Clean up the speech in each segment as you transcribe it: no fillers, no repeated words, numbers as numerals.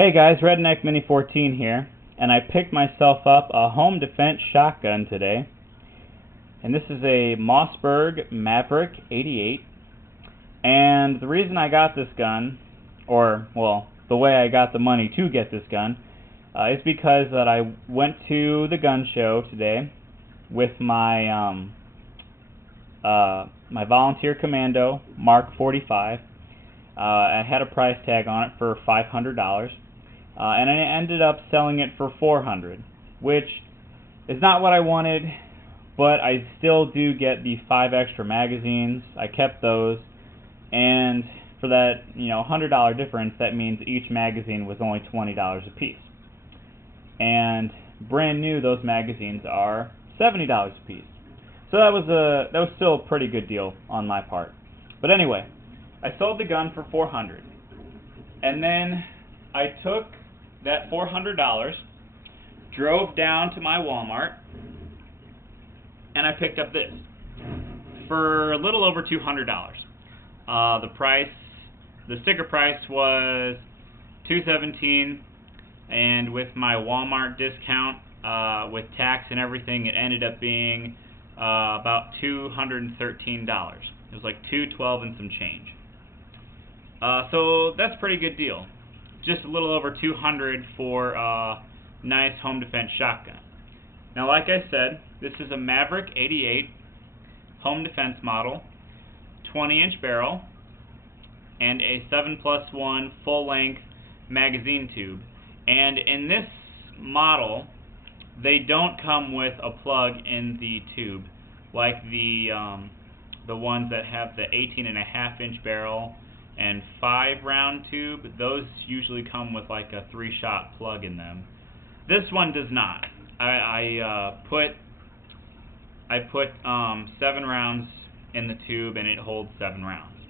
Hey guys, Redneck Mini 14 here, and I picked myself up a home defense shotgun today. And this is a Mossberg Maverick 88. And the reason I got this gun, the way I got the money to get this gun, is because that I went to the gun show today with my my volunteer commando Mark 45. I had a price tag on it for $500. And I ended up selling it for $400, which is not what I wanted, but I still do get the 5 extra magazines. I kept those, and for that $100 difference, that means each magazine was only $20 a piece. And brand new, those magazines are $70 a piece. So that was still a pretty good deal on my part. But anyway, I sold the gun for $400, and then I took that $400, drove down to my Walmart, and I picked up this for a little over $200. The sticker price was $217, and with my Walmart discount, with tax and everything, it ended up being about $213. It was like $212 and some change. So that's a pretty good deal. Just a little over $200 for a nice home defense shotgun. Now, like I said, this is a Maverick 88 home defense model, 20-inch barrel, and a 7+1 full-length magazine tube. And in this model, they don't come with a plug in the tube like the ones that have the 18.5-inch barrel and 5-round tube. Those usually come with like a 3-shot plug in them. This one does not. I put 7 rounds in the tube, and it holds 7 rounds.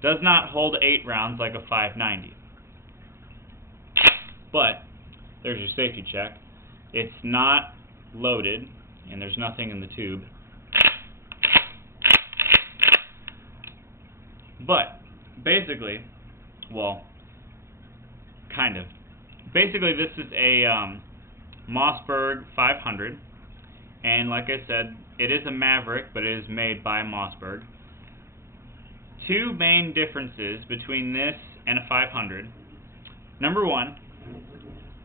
Does not hold 8 rounds like a 5.90. But there's your safety check. It's not loaded, and there's nothing in the tube. But basically, Basically, this is a Mossberg 500, and like I said, it is a Maverick, but it is made by Mossberg. Two main differences between this and a 500. Number one,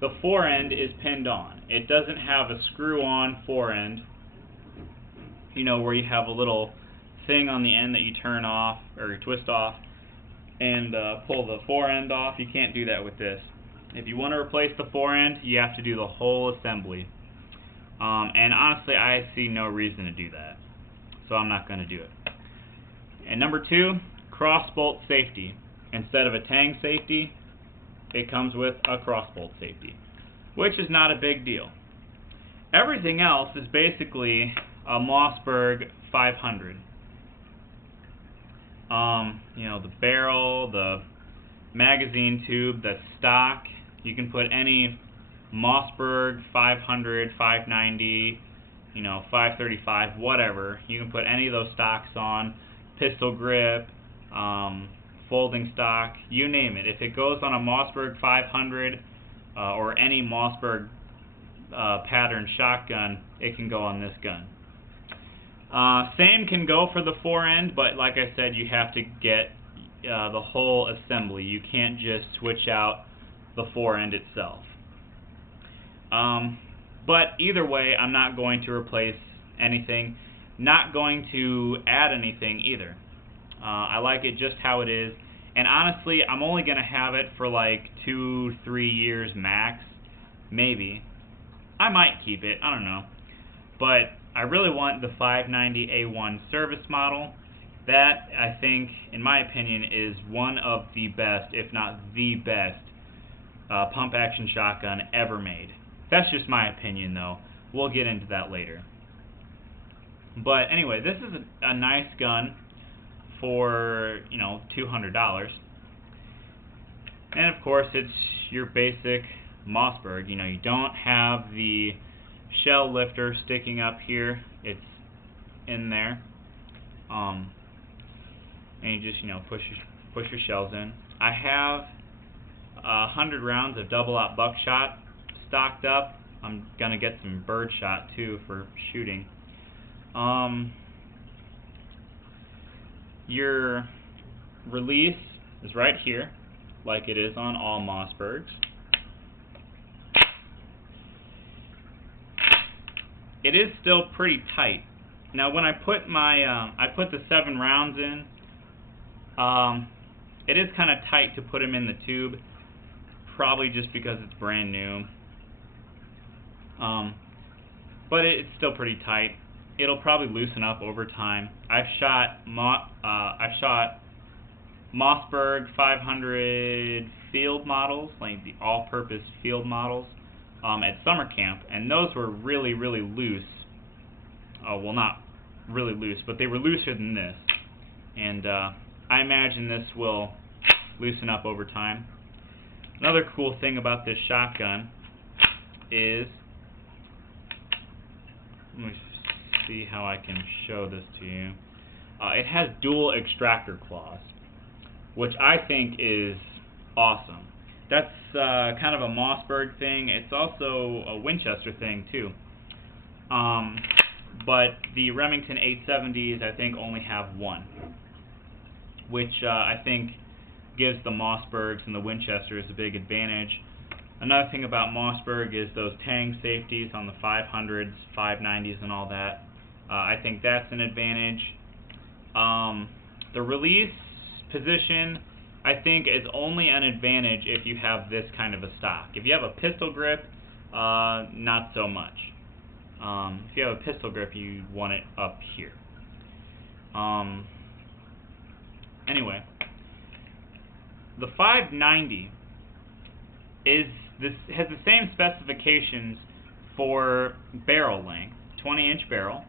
the forend is pinned on. It doesn't have a screw-on forend, where you have a little thing on the end that you turn off or twist off and pull the forend off. You can't do that with this. If you want to replace the forend, you have to do the whole assembly. And honestly, I see no reason to do that, so I'm not going to do it. And number two, cross-bolt safety. Instead of a tang safety, it comes with a cross-bolt safety, which is not a big deal. Everything else is basically a Mossberg 500. The barrel, the magazine tube, the stock. You can put any Mossberg 500, 590, 535, whatever. You can put any of those stocks on. Pistol grip, folding stock, you name it. If it goes on a Mossberg 500 or any Mossberg pattern shotgun, it can go on this gun. Same can go for the forend, but like I said, you have to get the whole assembly. You can't just switch out the forend itself. But either way, I'm not going to replace anything, not going to add anything either. I like it just how it is, and honestly, I'm only going to have it for like 2-3 years max, maybe. I might keep it, I don't know. But I really want the 590A1 service model. That, I think, in my opinion, is one of the best, if not the best, pump-action shotgun ever made. That's just my opinion, though. We'll get into that later. But anyway, this is a nice gun for, $200. And, of course, it's your basic Mossberg. You don't have the shell lifter sticking up here. It's in there. And you just push your shells in. I have 100 rounds of double-aught buckshot stocked up. I'm gonna get some birdshot too for shooting. Your release is right here, like it is on all Mossbergs. It is still pretty tight. Now, when I put my I put the 7 rounds in, it is kind of tight to put them in the tube, probably just because it's brand new. But it's still pretty tight. It'll probably loosen up over time. I've shot Mossberg 500 field models, like the all-purpose field models, at summer camp, and those were really, really loose. Well, not really loose, but they were looser than this. And I imagine this will loosen up over time. Another cool thing about this shotgun is, let me see how I can show this to you. It has dual extractor claws, which I think is awesome. That's kind of a Mossberg thing. It's also a Winchester thing too. But the Remington 870s, I think, only have one, which I think gives the Mossbergs and the Winchesters a big advantage. Another thing about Mossberg is those tang safeties on the 500s, 590s, and all that. I think that's an advantage. The release position, I think, is only an advantage if you have this kind of a stock. If you have a pistol grip, not so much. If you have a pistol grip, you want it up here. Anyway, the 590 has the same specifications for barrel length, 20-inch barrel,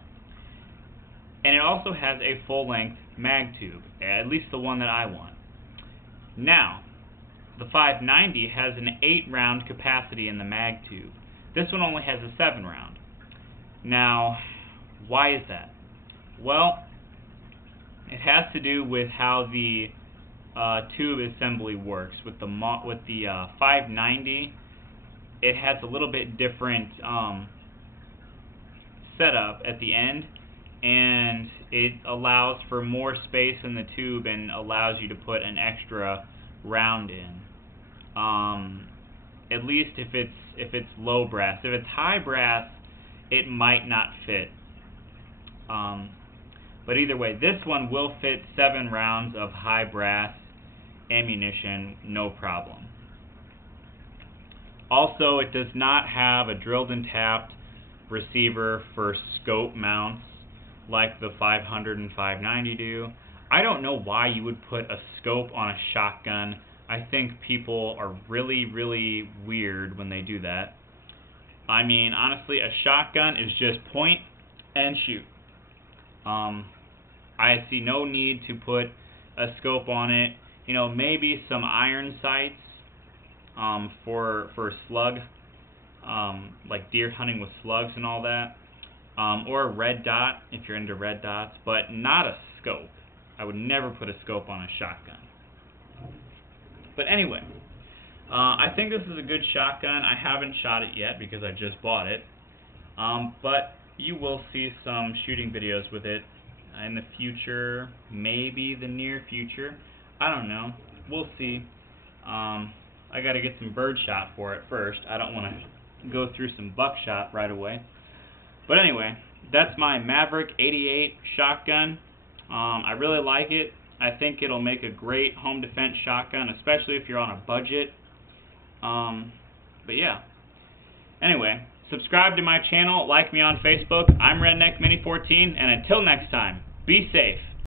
and it also has a full-length mag tube, at least the one that I want. Now, the 590 has an 8-round capacity in the mag tube. This one only has a 7-round. Now, why is that? Well, it has to do with how the tube assembly works. With the 590, it has a little bit different setup at the end, and it allows for more space in the tube and allows you to put an extra round in. At least if it's low brass. If it's high brass, it might not fit. But either way, this one will fit 7 rounds of high brass ammunition, no problem. Also, it does not have a drilled and tapped receiver for scope mounts like the 500 and 590 do. I don't know why you would put a scope on a shotgun. I think people are really, really weird when they do that. I mean, honestly, a shotgun is just point and shoot. I see no need to put a scope on it. You know, maybe some iron sights for slug, like deer hunting with slugs and all that, or a red dot if you're into red dots, but not a scope. I would never put a scope on a shotgun. But anyway, I think this is a good shotgun. I haven't shot it yet because I just bought it, but you will see some shooting videos with it in the future, maybe the near future. I don't know. We'll see. I got to get some birdshot for it first. I don't want to go through some buckshot right away. But anyway, that's my Maverick 88 shotgun. I really like it. I think it'll make a great home defense shotgun, especially if you're on a budget. But yeah. Anyway, subscribe to my channel, like me on Facebook. I'm Redneck Mini 14, and until next time, be safe.